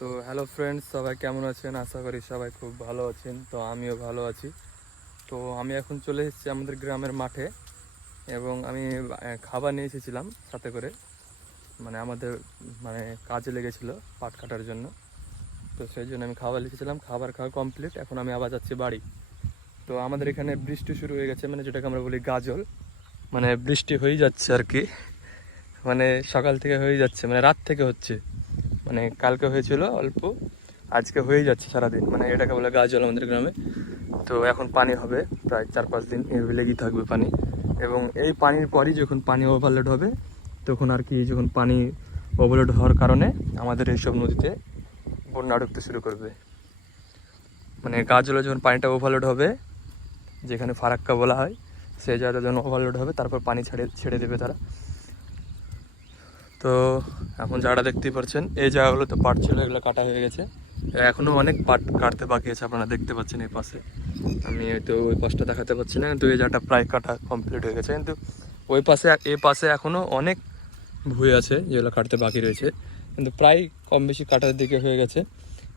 তো hello friends, সবাই কেমন আছেন? আশা করি সবাই খুব ভালো আছেন। তো আমিও ভালো আছি। তো আমি এখন চলে এসেছি আমাদের গ্রামের মাঠে এবং আমি খাবার নিয়ে এসেছিলাম সাথে করে। মানে আমাদের কাজে লেগেছিলো পাট কাটার জন্য। তো সেই জন্য আমি খাবার লিখেছিলাম, খাবার খাওয়া কমপ্লিট। এখন আমি আবার যাচ্ছি বাড়ি। তো আমাদের এখানে বৃষ্টি শুরু হয়ে গেছে, মানে যেটাকে আমরা বলি গাজল। মানে বৃষ্টি হয়ে যাচ্ছে আর কি, মানে সকাল থেকে হয়ে যাচ্ছে, মানে রাত থেকে হচ্ছে। মানে কালকে হয়েছিল অল্প, আজকে হয়ে যাচ্ছে সারাদিন। মানে এটাকে বলে গাজল আমাদের গ্রামে। তো এখন পানি হবে প্রায় 4-5 দিন এভাবে লেগেই থাকবে পানি। এবং এই পানির পরই যখন পানি ওভারলোড হবে, তখন আর কি, যখন পানি ওভারলোড হওয়ার কারণে আমাদের এইসব নদীতে বন্যা ঢুকতে শুরু করবে। মানে গাজলে যখন পানিটা ওভারলোড হবে, যেখানে ফারাক্কা বলা হয়, সেই জায়গাটা যখন ওভারলোড হবে, তারপর পানি ছেড়ে দেবে তারা। তো এখন যারা দেখতেই পাচ্ছেন, এই জায়গাগুলো তো পাট ছিল, এগুলো কাটা হয়ে গেছে। এখনও অনেক পাট কাটতে বাকি আছে, আপনারা দেখতে পাচ্ছেন এই পাশে। আমি হয়তো ওই পাশটা দেখাতে পারছি না, কিন্তু এই জায়গাটা প্রায় কাটা কমপ্লিট হয়ে গেছে। কিন্তু ওই পাশে, এই পাশে এখনও অনেক ভুঁই আছে যেগুলো কাটতে বাকি রয়েছে, কিন্তু প্রায় কম বেশি কাটার দিকে হয়ে গেছে।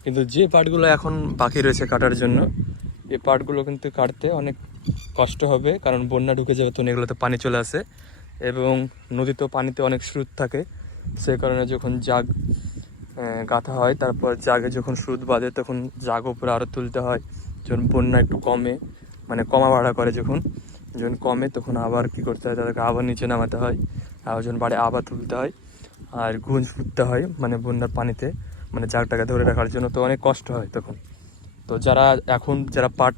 কিন্তু যে পাটগুলো এখন বাকি রয়েছে কাটার জন্য, এই পাটগুলো কিন্তু কাটতে অনেক কষ্ট হবে, কারণ বন্যা ঢুকে যাবে, তো এগুলোতে পানি চলে আসে এবং নদীতেও পানিতে অনেক স্রোত থাকে। সে কারণে যখন জাগ গাঁথা হয়, তারপর জাগে যখন স্রোত বাঁধে, তখন জাগ উপরে আরও তুলতে হয়। যখন বন্যা একটু কমে, মানে কমা বাড়া করে, যখন কমে, তখন আবার কি করতে হয়, তাদেরকে আবার নিচে নামাতে হয়। আবার যখন বাড়ে আবার তুলতে হয়, আর গুঁজ ফুটতে হয়, মানে বন্যার পানিতে, মানে জাগটাকে ধরে রাখার জন্য। তো অনেক কষ্ট হয় তখন। তো যারা পাট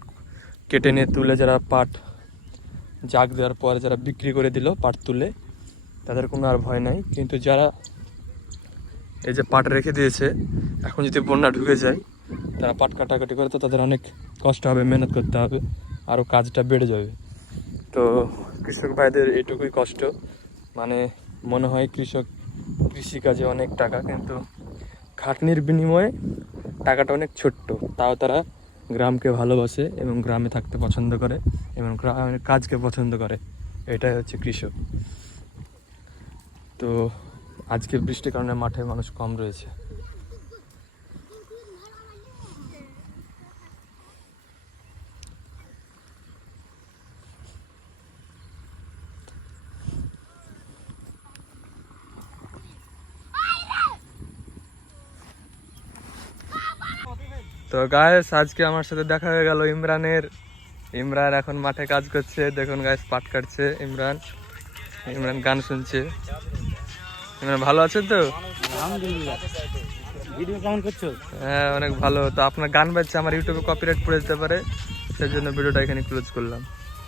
কেটে নিয়ে তুলে, যারা পাট জাগ দেওয়ার পরে যারা বিক্রি করে দিল পাট তুলে, তাদের কোনো আর ভয় নাই। কিন্তু যারা এই যে পাট রেখে দিয়েছে, এখন যদি বন্যা ঢুকে যায়, তারা পাট কাটাকাটি করে, তো তাদের অনেক কষ্ট হবে, মেহনত করতে হবে, আরও কাজটা বেড়ে যাবে। তো কৃষক ভাইদের এটুকুই কষ্ট। মানে মনে হয় কৃষিকাজে অনেক টাকা, কিন্তু খাটনির বিনিময়ে টাকাটা অনেক ছোট্ট। তাও তারা গ্রামকে ভালোবাসে এবং গ্রামে থাকতে পছন্দ করে এবং গ্রামের কাজকে পছন্দ করে। এটাই হচ্ছে কৃষক। তো আজকে বৃষ্টির কারণে মাঠে মানুষ কম রয়েছে। তো গায়েস, আজকে আমার সাথে দেখা হয়ে গেল ইমরান এখন মাঠে কাজ করছে। দেখুন গায়েস, পাট কাটছে ইমরান। ইমরান গান শুনছে। ইমরান ভালো আছেন তো? আলহামদুলিল্লাহ। ভিডিও কেমন করছো? হ্যাঁ, অনেক ভালো। তো আপনার গান বাজছে, আমার ইউটিউবে কপিরাইট পড়ে যেতে পারে, সেই জন্য ভিডিওটা এখানে ক্লোজ করলাম।